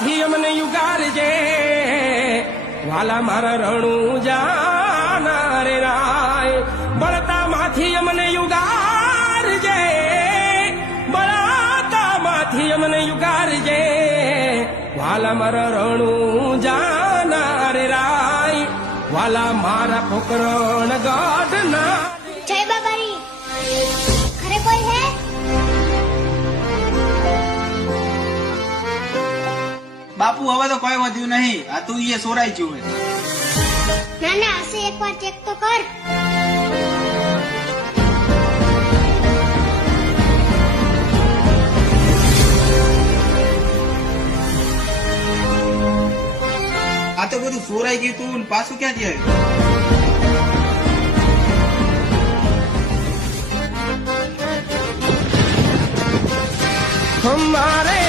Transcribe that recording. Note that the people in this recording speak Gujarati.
માંથી અમને યુગારજે વાલા મારા રણું જાના રે રાય બળતા માંથી અમને યુગારજે બળતા માંથી અમને યુગારજે વાલા મારા રણું જાના રે રાય વાલા મારા પોકરણ ગઢના જય બાબારી ઘરે કોઈ હે બાપુ હવે તો કોઈ વધ્યું નહીં. આ તું એ સોરાઈ ગયું હે. ના ના હશે એકવાર ચેક તો કર. આ તો બધું સોરાઈ ગયું તું ને પાછું ક્યાંથી આવ્યું? हमारे